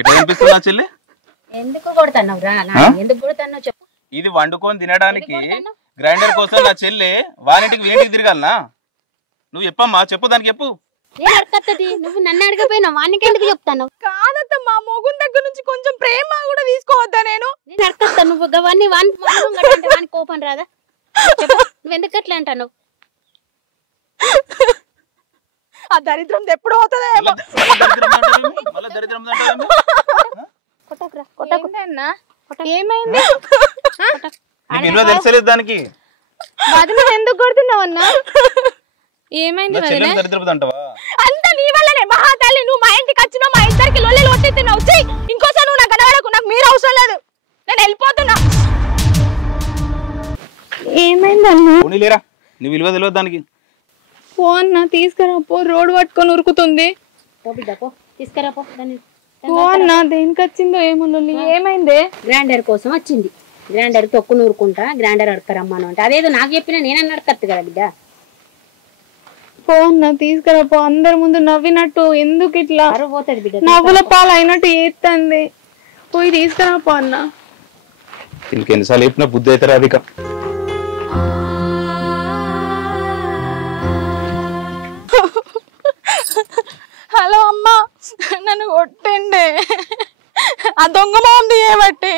ఎట్లా కనిపిస్తుంది నా చెల్లి? ఎందుకు కొడతావు రా? ఎందుకు కొడతావు చెప్పు. ఇది వండుకొని తినడానికి గ్రైండర్ కోసం నా చెల్లి వానింటికి వీంటికి తిరగాలనా? నువ్వు చెప్పమ్మా, చెప్పు దానికి చెప్పు. నేను అడగత్తది, నువ్వు నన్ను అడగపోయినా వానికి ఎందుకు చెప్తాను? కాదత్త, మా మొగుని దగ్గర నుంచి కొంచెం ప్రేమ కూడా తీసుకోవద్దా? నేను అడగత్తా, నువ్వు వాడిని వాని కోపం రాదా? నువ్వు ఎందుకు అట్లా అంటాను? ఆ దరిద్రం ఎప్పుడు అవుతుందా? ఏమైంది? తెలుసలేదు దానికి. ఎందుకు కొడుతున్నావు అన్నా? ఏమైంది? అంత నీ వల్లనే మహాతల్లి. నువ్వు మా ఇంటికి వచ్చినావు, మా ఇద్దరికి లొల్లి కొట్టిస్తున్నావు. ఇంకోసారి నువ్వు నాకు కనబడకు, నాకు మీరు అవసరం లేదు, నేను వెళ్ళిపోతున్నా. ఏమైందన్నా? లేరా నువ్వు విలువ తెలియదు దానికి. ఫోన్ నా తీసుకురా పో, రోడ్ పట్టుకొని ఉరుకుతుంది. తీసుకురాపో. ఫోన్ నా దేనికి వచ్చిందో ఏమో. ఏమైంది? గ్రైండర్ కోసం వచ్చింది. గ్రైండర్ తొక్కు నూరుకుంటా, గ్రైండర్ అడతారమ్మాను అంటే అదేదో నాకు చెప్పినా నేనన్నా అడకత్తు కదా బిడ్డ. ఫోన్ నా తీసుకురా పో. అందరి ముందు నవ్వినట్టు ఎందుకు ఇట్లా పోతుంది బిడ్డ? నవ్వుల పాలు అయినట్టు ఏత్తంది. పోయి తీసుకురా పో అన్న. ఇంకెన్నిసార్లు చెప్పినా బుద్ధి అయితే రాదిక. హలో అమ్మా, నన్ను కొట్టిండే ఆ దొంగ మొహం తీయబట్టి.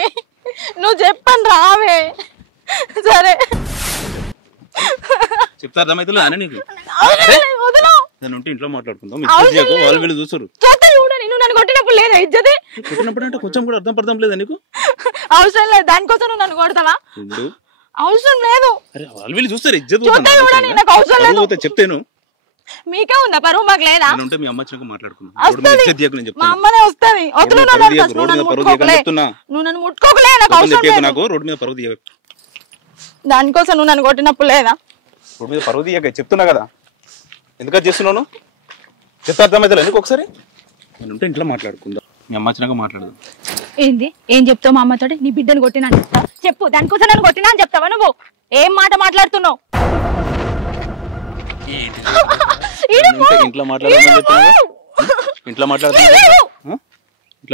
నువ్వు చెప్పని రావే. సరే చెప్తా, అర్థమైతే అని నీకు ఇంట్లో మాట్లాడుకుందాం. వాళ్ళు చూసారు నువ్వు నన్ను కొట్టినప్పుడు లేదా ఇజ్జతే? కొట్టినప్పుడు అంటే కొంచెం కూడా అర్థం పడతాం లేదా నీకు? అవసరం లేదు, దానికోసం నువ్వు నన్ను కొడతావా? అవసరం లేదు. వాళ్ళు చూస్తారు ఇజ్జత్. నాకు అవసరం లేదు. చెప్తాను. మీకే ఉందా పరువు? మాకు లేదా? మీ అమ్మ మాట్లాడుకున్నా. మా అమ్మనే వస్తుంది. నువ్వు నన్ను ముట్టుకోకలే, నాకు అవసరం లేదు. రోడ్డు మీద పరువు తీయక. దానికోసం నువ్వు నన్ను కొట్టినప్పుడు లేదా? రోడ్డు మీద పరువు తీయక చెప్తున్నా కదా. ఎందుకని చేస్తున్నాను చెప్తా, అర్థమైతే ఎందుకు? ఒకసారి నేను ఉంటే ఇంట్లో మాట్లాడుకుందా. మీ అమ్మ వచ్చినాక మాట్లాడదు. ఏంది? ఏం చెప్తావు మా అమ్మతో? నీ బిడ్డను కొట్టినా అని చెప్తా చెప్పు. దానికోసం నన్ను కొట్టినా అని చెప్తావా నువ్వు? ఏం మాట మాట్లాడుతున్నావు? ఇంట్లో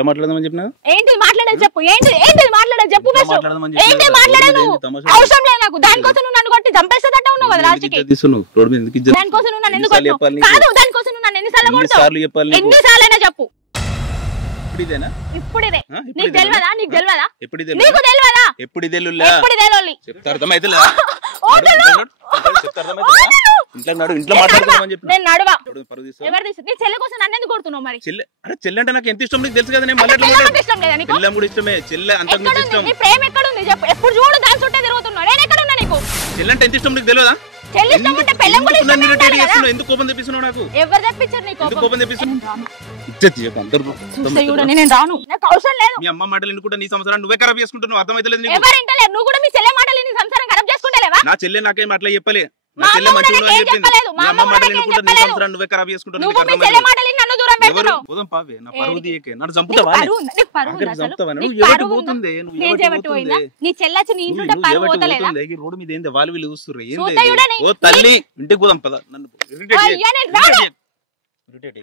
మాట్లాడమని చెప్పినా. ఏంటి మాట్లాడేది చెప్పు. ఏంటి మాట్లాడేది చెప్పు. ఏంటి మాట్లాడేది? అవసరం లేదు నాకు. దానికోసం నువ్వు నన్ను కొట్టి చంపేసేదట ఉన్నావు కదా రాజుకి. దానికోసం నువ్వు నన్ను ఎందుకు కొట్టావు? కాదు, దానికోసం నువ్వు నన్ను ఎన్నిసార్లు కొడతావు? ఎన్నిసార్లైనా చెప్పు. ఇప్పుడు ఇదే. నీకు తెలియదా? నీకు తెలియదా? నీకు తెలియదా? ఎప్పుడు తెలియదు. నేను నడవా. ఎవరు తీసు? నీ చెల్లె కోసం నన్ను ఎందుకు కొడుతున్నావు మరి? చెల్లె అంటే నాకు ఎంత ఇష్టం నీకు తెలుసు కదా. నీ ప్రేమ ఎక్కడుంది చెప్పు. ఎప్పుడు చూడు దాని చుట్టే తిరుగుతున్నావు. నేను ఎక్కడున్నా నీకు? చెల్లె అంటే ఎంత ఇష్టం నీకు తెలియదా? చెల్లి ఇష్టం ఉంటే పెళ్ళం కూడా ఇష్టం ఉండాలి కదా. ఎందుకు కోపం తెప్పిస్తున్నావు నాకు? ఎవరు తెప్పించారు నీకు కోపం తెప్పిస్తున్నావు? నేను రాను, నాకు అవసరం లేదు. మీ అమ్మ మాటలు వినుకుంటే నీ సంసారాన్ని నువ్వే ఖరాబ్ చేసుకుంటున్నావు. అర్థమైతలేదు నీకు? ఎవరు ఇంటలేరు. నువ్వు కూడా మీ చెల్లె మాటలు నీ సంసారం ఖరాబ్ చేసుకుంటలేవా? నా చెల్లె నాకేం అట్లా చెప్పలే. మా అమ్మ కూడా నాకేం చెప్పలేదు. మా అమ్మ కూడా నాకేం చెప్పలేదు. నువ్వే ఖరాబ్ చేసుకుంటున్నావు. నువ్వు మీ చెల్లె మాటలు నన్ను దూరం పెడుతున్నావు. పోదాం పావే. నా పరువు తీయకే. నన్ను చంపుతావా? నీకు పరువు ఉందా అసలు? నీకు పరువు ఉందా? నేను చేయబట్టి పోయిందా? నీ చెల్లెచ్చి నీ ఇంట్లో పరువు పోతలేదా? ఈ రోడ్ మీద ఏంది వాళ్ళు వీళ్ళు చూస్తుర్రు? ఏంది? ఓ తల్లి, ఇంటికి పోదాం పద. నన్ను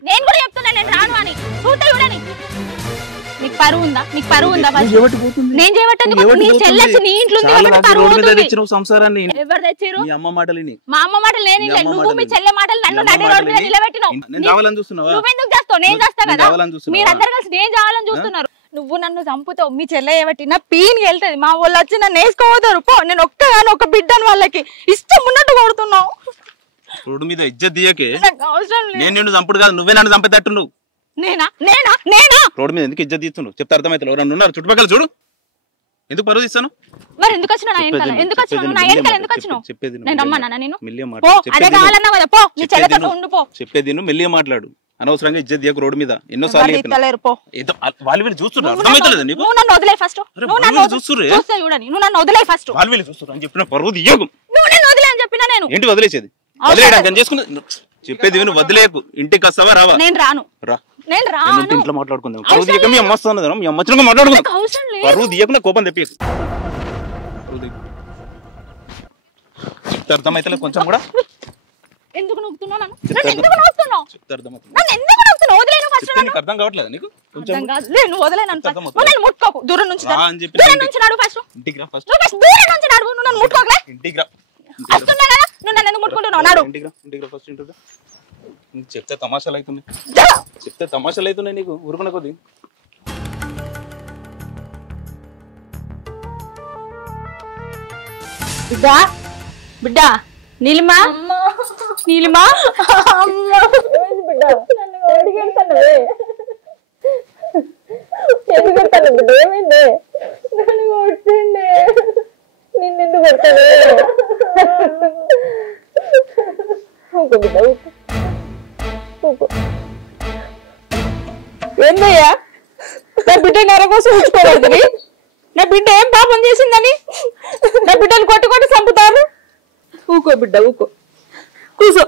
నేను కూడా చెప్తున్నా నేను రాను అని. చూస్తా చూడని. నీకు పరువు ఉందా? నీకు పరువు ఉందా? నేను చేయబట్టేందుకు? నీ చెల్లెచ్చి నీ ఇంట్లో ఉంది కాబట్టి పరువు అవుతుంది. సంసారాన్ని ఎవరు తెచ్చిరు? మీ అమ్మ మాటలని. మా అమ్మ మాటలు నేను. నువ్వు మీ చెల్లె మాటలు నన్ను నడి రోడ్డు మీద నిలబెట్టినావు. నేను కావాలని చూస్తున్నావా? నువ్వెందుకు చేస్తావు? నేను చేస్తా కదా. మీరందరూ కలిసి నేను కావాలని చూస్తున్నారు. నువ్వు నన్ను చంపుతావు. మీ చెల్లె ఏబట్టి నా పీని వెళ్తుంది. మా వాళ్ళు వచ్చి నన్ను వేసుకోవద్దారు. పో, నేను ఒక్కగాని ఒక బిడ్డను వాళ్ళకి ఇష్టం ఉన్నట్టు కొడుతున్నావు. రోడ్డు మీద ఇజ్జత్ తీయకే. అవసరం లేదు. నేను నిన్ను చంపుడు కాదు, నువ్వే నన్ను చంపేటట్టు. నువ్వు నేనా నేనా నేనా రోడ్డు మీద ఎందుకు ఇజ్జత్ తీస్తున్నావు? చెప్తే అర్థమైతే ఎవరన్నా ఉన్నారు చుట్టుపక్కల? చూడు ఎందుకు పరువు తీస్తాను. మరి ఎందుకు వచ్చినావు నా వెనకాల? ఎందుకు వచ్చినావు నా వెనకాల? ఎందుకు వచ్చినావు? చెప్పేది నేను రమ్మన్నా నేను? పో, అదే కావాలన్నా కదా. పో, నీ చెల్లెతో ఉండు. పో, చెప్పేది నువ్వు మెల్లిగా మాట్లాడు. అనవసరంగా ఇజ్జత్ తీయకు రోడ్డు మీద. ఎన్నోసార్లు వాళ్ళు వీళ్ళు చూస్తున్నారు. అర్థమైతలేదు నీకు? నువ్వు నన్ను వదిలే ఫస్ట్. నువ్వు నన్ను చూస్తే చూడని. నువ్వు నన్ను వదిలే ఫస్ట్. వాళ్ళు వీళ్ళు చూస్తున్నారు అని చెప్పిన పరువు తీయకు. నువ్వు నన్ను వదిలే అని చెప్పినా నేను. ఏంటి వదిలేసేది? వదిలేయడానికి చేసుకుని చెప్పేది నువ్వు వదిలేకు. ఇంటికి వస్తావా? రావా? నేను రాను. రా. నేను రాను. ఇంట్లో మాట్లాడుకుందాం. పరువు తీయక మీ అమ్మ వస్తున్నదా? మీ అమ్మ వచ్చిన మాట్లాడుకుందాం. పరువు తీయకుండా కోపం తెప్పి. అర్థమైతే కొంచెం కూడా ఎందుకు నొక్కుతున్నావు? నన్ను ఎందుకు నొక్కుతున్నావు? నన్ను ఎందుకు నొక్కుతున్నావు? వదిలేను వదిలేను ఫస్ట్ నీకు అర్థం కావట్లేదు నీకు కొంచెం నువ్వు వదిలేను నన్ను ముట్టుకోకు దూరం నుంచి నడు ఫస్ట్ ఇంటికి రా ఫస్ట్ దూరం నుంచి నడు నువ్వు నన్ను ముట్టుకోకలే ఇంటికి రా వస్తున్నా కదా నువ్వు నన్ను ఎందుకు ముట్టుకుంటున్నావు నాడు ఇంటికి రా ఫస్ట్ ఇంటికి రా చెప్తే తమాషాలు అవుతున్నాయి నీకు ఊరుకునే కొద్ది బిడ్డ బిడ్డ నీలిమా నీలిమా ఎందుకు బిడ్డ ఏమైంది నన్ను కొట్టిండే నిన్నెందుకు కొడతాడు ఊకో బిడ్డ ఊకో ఏందయ్యా నా బిడ్డ నెర కోసం ఉంచుకోవాలి నా బిడ్డ ఏం పాపం చేసిందని నా బిడ్డను కొట్టి కొట్టి చంపుతారు ఊకో బిడ్డ ఊకో కూసో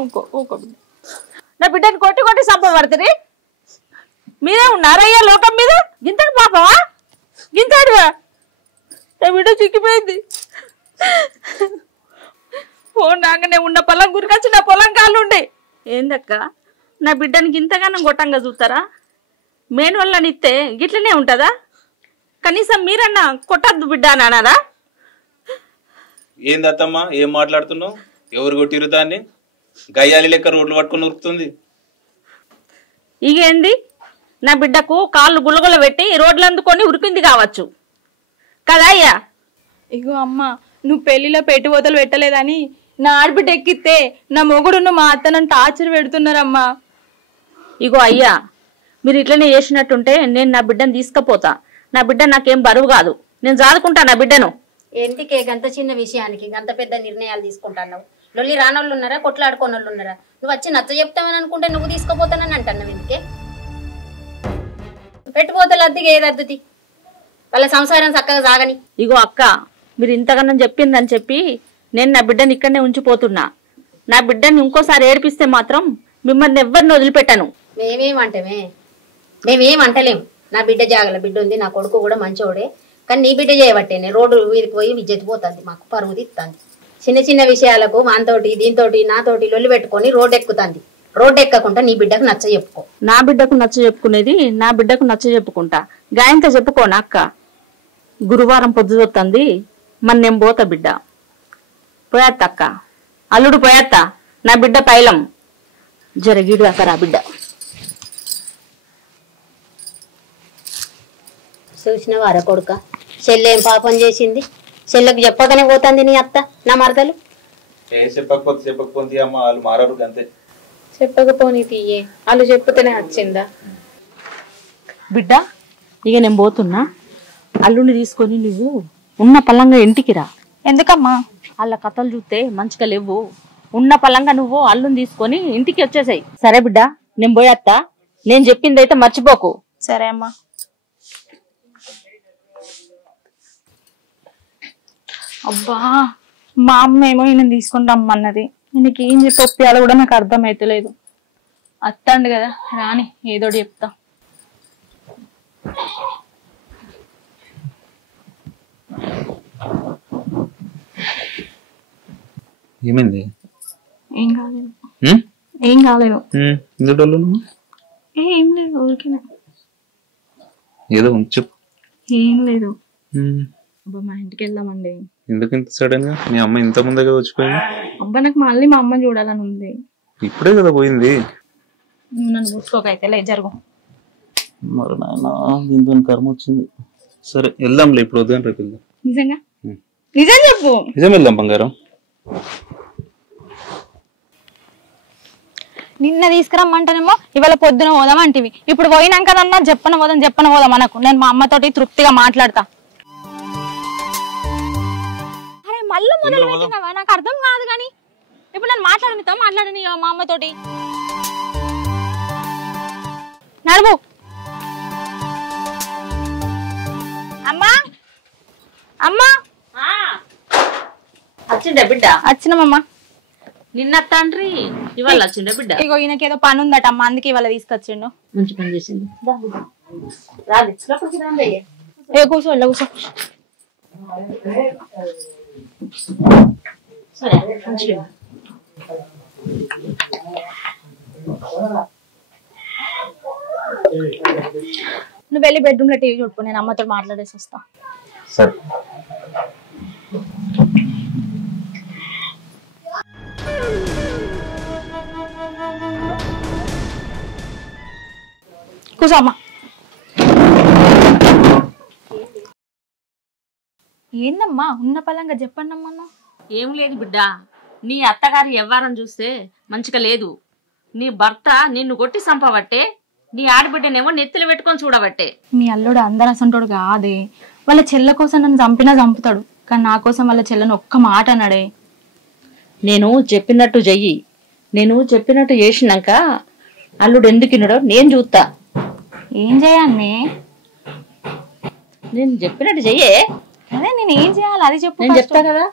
ఊకో ఊకో బిడ్డ నా బిడ్డను కొట్టి కొట్టి చంపబడుతుంది మీరే ఉన్నారయ్యా లోకం మీద గింతడు పాపవా గింతాడువా నా బిడ్డ చిక్కిపోయింది నాకనే ఉన్న పొలం గురికొచ్చి నా పొలం కాళ్ళు ఉండే ఏందక్క నా బిడ్డనికి ఇంతగానో గొట్టంగా చూస్తారా మెయిన్ వల్ల నిత్తే గిట్లనే ఉంటుందా కనీసం మీరన్నా కొట్టద్దు బిడ్డ అని అన్నారా ఏందత్తమ్మా ఏం మాట్లాడుతున్నావు ఎవరు కొట్టిరు దాన్ని గయ్యాలి లెక్క రోడ్లు పట్టుకుని ఉరుకుతుంది ఇక ఏంది నా బిడ్డకు కాళ్ళు గుల్లగుల్ల పెట్టి రోడ్లు అందుకొని ఉరికింది కావచ్చు కదా అయ్యా ఇగో అమ్మ నువ్వు పెళ్లిలో పెట్టుబోతలు పెట్టలేదని నా ఆడబిడ్డ ఎక్కితే నా మొగుడును మా అత్త నన్ను టార్చర్ పెడుతున్నారమ్మా ఇగో అయ్యా మీరు ఇట్లనే చేసినట్టుంటే నేను నా బిడ్డను తీసుకుపోతా నా బిడ్డ నాకేం బరువు కాదు నేను చాదుకుంటా నా బిడ్డను ఎందుకే గంత చిన్న విషయానికి గంత పెద్ద నిర్ణయాలు తీసుకుంటున్నావు లొల్లి రానోళ్ళు ఉన్నారా కొట్లాడుకోనోళ్ళు ఉన్నారా నువ్వు వచ్చి నచ్చ చెప్తామని అనుకుంటే నువ్వు తీసుకుపోతానని అంటున్నావు ఎందుకే పెట్టుపోతలు అద్దెకి ఏది అద్దుతి వాళ్ళ సంసారం చక్కగా సాగని ఇగో అక్క మీరు ఇంతగానో చెప్పిందని చెప్పి నేను నా బిడ్డని ఇక్కడనే ఉంచిపోతున్నా నా బిడ్డని ఇంకోసారి ఏడిపిస్తే మాత్రం మిమ్మల్ని ఎవరిని వదిలిపెట్టాను మేమేమంటలేము నా బిడ్డ జాగల బిడ్డ ఉంది నా కొడుకు కూడా మంచోడే కానీ నీ బిడ్డ చేయబట్టేనే రోడ్డు వీరికి పోయి విజ్జెత్తిపోతుంది మాకు పరువు తీస్తుంది చిన్న చిన్న విషయాలకు వానితోటి దీంతోటి నాతోటి లొల్లి పెట్టుకొని రోడ్డు ఎక్కుతుంది రోడ్డు ఎక్కకుండా నీ బిడ్డకు నచ్చ చెప్పుకో నా బిడ్డకు నచ్చ చెప్పుకునేది నా బిడ్డకు నచ్చ చెప్పుకుంటా గాయంతో చెప్పుకోనా అక్క గురువారం పొద్దుదొత్తంది మన నేను పోతా బిడ్డ పోయాత్త అక్క అల్లుడు పోయాత్త నా బిడ్డ పైలం జరగీడు అక్కరా బిడ్డ చూసిన వార కొడుక చెల్లెం పాపం చేసింది చెల్లెకు చెప్పకనే పోతుంది నీ అత్త నా మరదలు చెప్పకపోతే అమ్మ వాళ్ళు మారారు అంతే చెప్పకపోని తీయే వాళ్ళు చెప్తేనే వచ్చిందా బిడ్డ ఇక నేను పోతున్నా అల్లుని తీసుకొని నువ్వు ఉన్న పలంగా ఇంటికి రా ఎందుకమ్మా వాళ్ళ కథలు చూస్తే మంచిగా లేవు ఉన్న పలంగా నువ్వు అల్లుని తీసుకొని ఇంటికి వచ్చేసాయి సరే బిడ్డ నేను పోయేత్తా నేను చెప్పింది అయితే మర్చిపోకు సరే అమ్మా అబ్బా మా అమ్మ ఏమో ఈయన తీసుకుంటామన్నది ఈయనకి ఏం చెప్పి ఒప్పియాలో కూడా నాకు అర్థం అయితలేదు అత్తండు కదా రాని ఏదోటి చెప్తా ఏమైంది ఏం కాలేదు ఏం కాలేదు ఏం లేదు ఊరికే ఏదో చెప్పు ఏం లేదు అబ్బా మా ఇంటికి వెళ్దామండి ఎందుకు ఇంత సడన్ గా మీ అమ్మ ఇంత ముందే కదా వచ్చిపోయింది అబ్బా నాకు మళ్ళీ మా అమ్మ చూడాలని ఉంది ఇప్పుడే కదా పోయింది నన్ను ముట్టుకోకైతే లే జరుగు మరి నాయన దీంతో కర్మ వచ్చింది సరే వెళ్దాంలే ఇప్పుడు వద్దాం రేపు వెళ్దాం నిజంగా నిజం చెప్పు నిజం వెళ్దాం బంగారం నిన్న తీసుకురమ్మంటేనేమో ఇవాళ పొద్దున పోదాం అంటివి ఇప్పుడు పోయినాక కదన్నా చెప్పన పోదాం అనకు నేను మా అమ్మతోటి తృప్తిగా మాట్లాడతా అరే మళ్ళీ మొదలు పెట్టినావా నాకు అర్థం కాదు కానీ ఇప్పుడు నేను మాట్లాడని మా అమ్మతోటి నడువు అమ్మా అమ్మా వచ్చిండే బిడ్డ వచ్చినమ్మా నిన్న తండ్రి ఇవాళ వచ్చిండే బిడ్డ ఇగో ఈయనకేదో పని ఉందట అమ్మ అందుకే ఇవాళ తీసుకొచ్చిండు మంచి పని చేసింది ఏ కూర్చో కూర్చో సరే మంచిగా నువ్వు వెళ్ళి బెడ్రూమ్ లో టీవీ చూడుకో, నేను అమ్మతో మాట్లాడేసి వస్తా. సరే. కూర్చో అమ్మ. ఏందమ్మా ఉన్న పలంగా చెప్పండి అమ్మా. ఏం లేదు బిడ్డ, నీ అత్తగారి వ్యవహారం చూస్తే మంచిగా లేదు. నీ భర్త నిన్ను కొట్టి చంపబట్టే, నీ ఆడబిడ్డనేమో నెత్తిలు పెట్టుకొని చూడబట్టే. మీ అల్లుడు అందరు అసంటోడు కాదే. వాళ్ళ చెల్ల కోసం నన్ను చంపినా చంపుతాడు, కానీ నా కోసం వాళ్ళ చెల్లని ఒక్క మాట అన్నాడే. నేను చెప్పినట్టు చెయ్యి. నేను చెప్పినట్టు చేసినాక అల్లుడు ఎందుకిన్నాడో నేను చూస్తా. ఏం చేయాలనే? నేను చెప్పినట్టు చెయ్యే. అదే నేను ఏం చేయాలి అది చెప్పు. నేను చెప్తా కదా.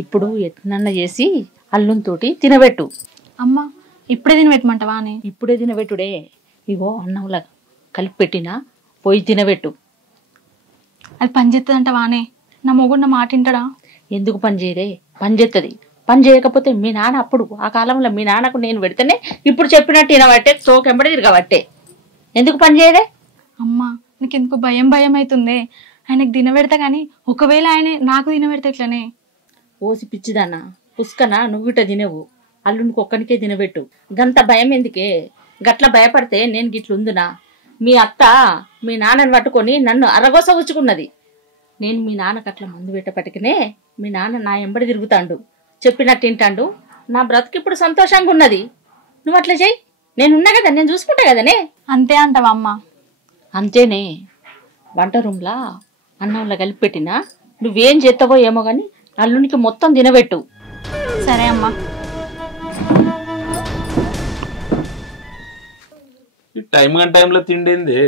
ఇప్పుడు ఎట్లన్నా చేసి అల్లునితోటి తినబెట్టు. అమ్మ ఇప్పుడే తినబెట్టమంటావా అని? ఇప్పుడే తినబెట్టుడే. ఇగో అన్నంలా కలిపి పెట్టినా పోయి తినబెట్టు. అది పని చేస్తుంది అంటవానే? నా మొగుడు నా మాట వింటాడా? ఎందుకు పని చేయదే? పని చేస్తుంది. పని చేయకపోతే మీ నాన్న అప్పుడు ఆ కాలంలో మీ నాన్నకు నేను పెడితేనే ఇప్పుడు చెప్పినట్టు తినబట్టే, తోకెంబడి తిరగబట్టే. ఎందుకు పని చేయదే? అమ్మ నీకు ఎందుకు భయం భయం అవుతుంది. ఆయనకు తినబెడతా కానీ ఒకవేళ ఆయన నాకు తినబెడితే ఎట్లనే? ఓసి పిచ్చిదానా పుష్కనా, నువ్వుట తినవు. అల్లునికి ఒక్కనికే తినబెట్టు. గంత భయం ఎందుకే? గట్ల భయపడితే నేను గిట్లుందునా? మీ అత్త మీ నాన్నని పట్టుకొని నన్ను అరగోస ఉంచుకున్నది. నేను మీ నాన్నకు అట్లా మందు పెట్టపటికనే మీ నాన్న నా ఎంబడి తిరుగుతాండు, చెప్పినట్టు తింటాండు. నా బ్రతుకు ఇప్పుడు సంతోషంగా ఉన్నది. నువ్వు అట్లా చెయ్యి, నేనున్నా కదా, నేను చూసుకుంటా కదనే. అంతే అంటావా అమ్మ? అంతేనే. వంట రూమ్లా అన్నంలో కలిపి పెట్టినా నువ్వేం చేస్తావో ఏమో గాని అల్లునికి మొత్తం తినబెట్టు. సరే అమ్మా. టైంలో తిండింది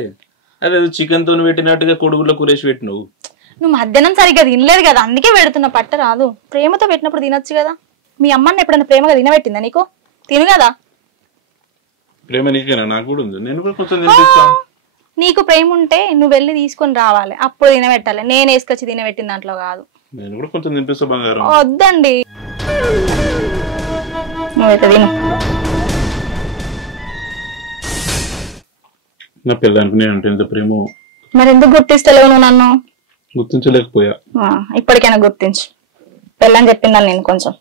అదే చికెన్ తో పెట్టినట్టుగా కొడుగులో కూరేసి పెట్టినవు. నువ్వు మధ్యాహ్నం సరిగ్గా తినలేదు కదా, అందుకే పెడుతున్నా. పట్ట రాదు. ప్రేమతో పెట్టినప్పుడు తినొచ్చు కదా. మీ అమ్మని ఎప్పుడైనా ప్రేమగా తినబెట్టిందా నీకు? తిను కదా. ప్రేమ నీకేనా? నాకు కూడా ఉంది, నేను కూడా కొంచెం తినిపిస్తాను. నీకు ప్రేమ ఉంటే నువ్వు వెళ్ళి తీసుకొని రావాలి, అప్పుడు తినబెట్టాలి. నేను వేసుకొచ్చి తినబెట్టిన దాంట్లో కాదు. నేను కూడా కొంచెం తినిపిస్తా బంగారం. వద్దండి, నువ్వైతే తిను. నా పిల్లడానికి నేను అంటే ఎంత ప్రేమ. మరి ఎందుకు గుర్తిస్తలేవు నువ్వు నన్ను? గుర్తించలేకపోయా. ఇప్పటికైనా గుర్తించు. పెళ్ళని చెప్పిందాన్ని నేను కొంచెం.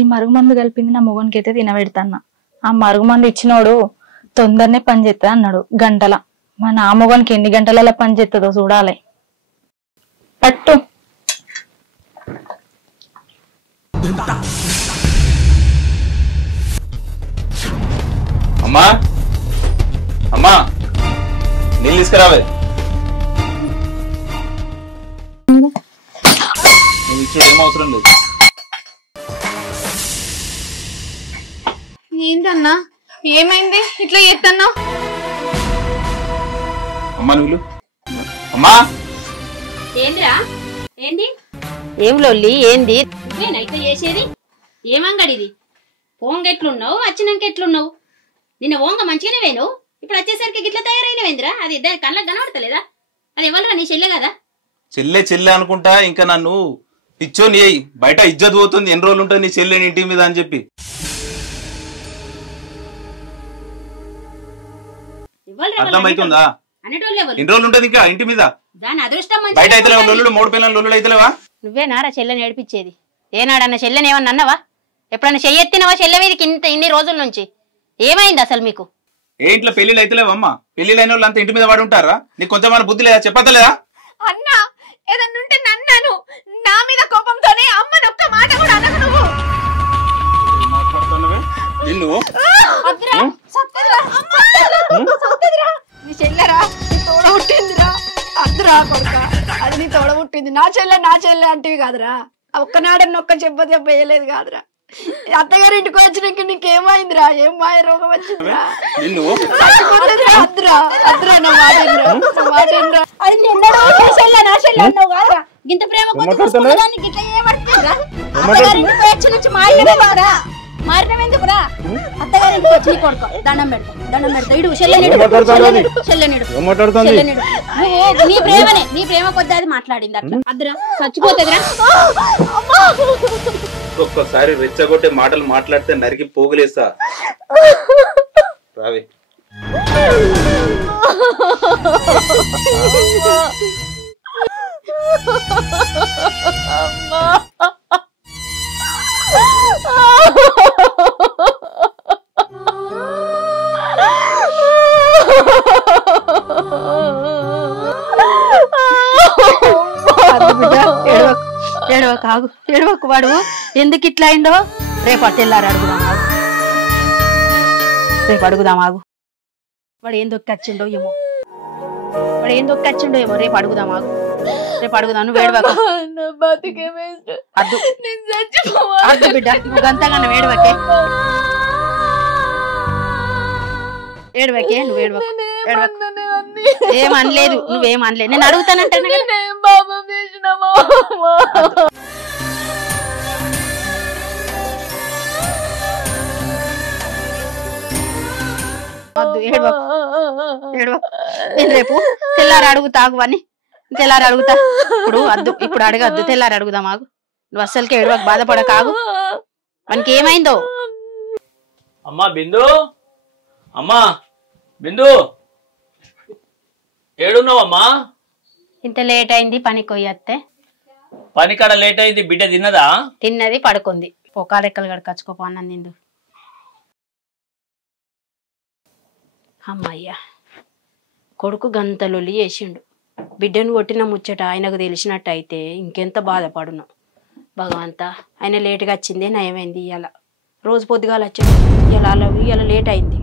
ఈ మరుగుమందు కలిపింది నా మొగనికి అయితే తినబెడతాన్న. ఆ మరుగుమందు ఇచ్చినోడు తొందరనే పని చేస్తుంది అన్నాడు, గంటల. మన ఆ మొగనికి ఎన్ని గంటలలో పని చేస్తుందో చూడాలి. పట్టు. అమ్మా అమ్మా నీళ్ళు తీసుకురావే. నువ్వు ఇచ్చుడు ఏం అవసరం లేదు. ఏంటన్నా ఏమైంది ఇట్లా చేస్తున్నా? అమ్మా నువ్వు అమ్మా. ఏందిరా? ఏంది? ఏం లొల్లి? ఏంది ఇట్లా చేసేది? ఏమంగడిది? పోంగ ఎట్లున్నావు, వచ్చినాక ఎట్లున్నావు? నిన్న ఓంగ మంచిగానే వేయను, ఇప్పుడు వచ్చేసరికి గిట్లా తయారైనవేందిరా? అది దాని కళ్ళకు కనబడతలేదా? అది ఎవరురా? నీ చెల్లె కదా? చెల్లె చెల్లె అనుకుంటా. ఇంకా నన్ను పిచ్చో నీ బయట ఇజ్జత్ పోతుంది. ఎన్ని రోజులు ఉంటుంది నీ చెల్లెని ఇంటి మీద అని చెప్పి. అర్థమైతుందా? ఎన్ని రోజులు ఉంటుంది ఇంకా ఇంటి మీద? దాని అదృష్టం బయట అయితే లొల్లుడు, 3 పిల్లలు లొల్లుడు అయితేలేవా? నువ్వేనారా చెల్లెని ఏడిపించేది? ఏనాడన్న చెల్లెని ఏమన్నా అన్నవా? ఎప్పుడన్నా చెయ్యెత్తినవా చెల్లె మీదకి ఇన్ని రోజుల నుంచి? ఏమైంది అసలు మీకు? ఏ ఇంట్లో పెళ్లిళ్ళు అయితేలేవమ్మా? పెళ్లిళ్ళు అయిన వాళ్ళు అంతా ఇంటి మీద పడి ఉంటారా? నీకు కొంచెం మన బుద్ధి లేదా? చెప్పలేదా? అన్నా ఏదన్నుంటే నన్నాను. నా మీద కోపంతోనే అమ్మని ఒక్క మాట కూడా అనకు నువ్వు. నిన్ను నీ చెల్లెరా, నీ తోడ పుట్టిందిరా. అద్దురా కొడుక, అది నీ తోడ పుట్టింది. నా చెల్లె అంటివి కాదురా. ఒక్కనాడని ఒక్క దెబ్బ వేయలేదు కాదురా. అత్తగారి ఇంటికి వచ్చినాక నీకేమైందిరా? ఏం మాయ రోగం వచ్చిందిరా? అద్దురా నా మాట. అది నిన్నడో నా చెల్లె అన్నావు కాదురా. ఇంత ప్రేమ కొద్ది ఇట్లా చేయబడుతుందిరా అత్తగారింటికి పోయి వచ్చి నుంచి మారినవేందుకురా మారినవేందుకురా అత్తగారింటికి వచ్చి నీ కొడుకో దండం పెడతా ఇడు చెల్లెనిడు నీ ప్రేమ కొద్ది అది మాట్లాడింది అట్లా అద్దరా చచ్చిపోతుందిరా ఒక్కొక్కసారి రెచ్చగొట్టే మాటలు మాట్లాడితే నరికి పోగులేస్తా రావే కాగు ఏడవకు వాడు ఎందుకు ఇట్లా అయిందో రేపు తెల్లారు అడుగుదామాగు వాడు ఏం దొక్కొచ్చిండో ఏమో రేపు అడుగుదామాగు నువ్వు ఏడవకు అద్దు బిడ్డ నువ్వు గంతగా ఏడవకే నువ్వు ఏడవకు ఏమనలేదు నువ్వేమనలేదు నేను అడుగుతానంటే నేను రేపు తెల్లారి అడుగుతాగు అని తెల్లారి అడుగుతా ఇప్పుడు అడగద్దు తెల్లారి అడుగుదాం ఆగు నువ్వు అస్సలకి ఏడవకు బాధపడకాగు మనకి ఏమైందో అమ్మా బిందు ఏడున్నావమ్మా ఇంత లేట్ అయింది పనికి పోయత్తే పని కాడ లేట్ అయింది బిడ్డ తిన్నది పడుకుంది పొకాలెక్కలు గడకచ్చుకోపో అన్నం తిందు అమ్మయ్యా కొడుకు గంతలొల్లి చేసిండు బిడ్డను కొట్టిన ముచ్చట ఆయనకు తెలిసినట్టు అయితే ఇంకెంత బాధపడును భగవంతా ఆయన లేటుగా వచ్చిందే నయమైంది ఇవాళ రోజు పొద్దుగాల వచ్చాడు ఇవాళ లేట్ అయింది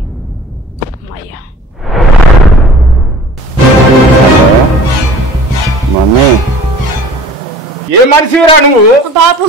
అమ్మయ్యా ఏ మనిషిరా నువ్వు బాబు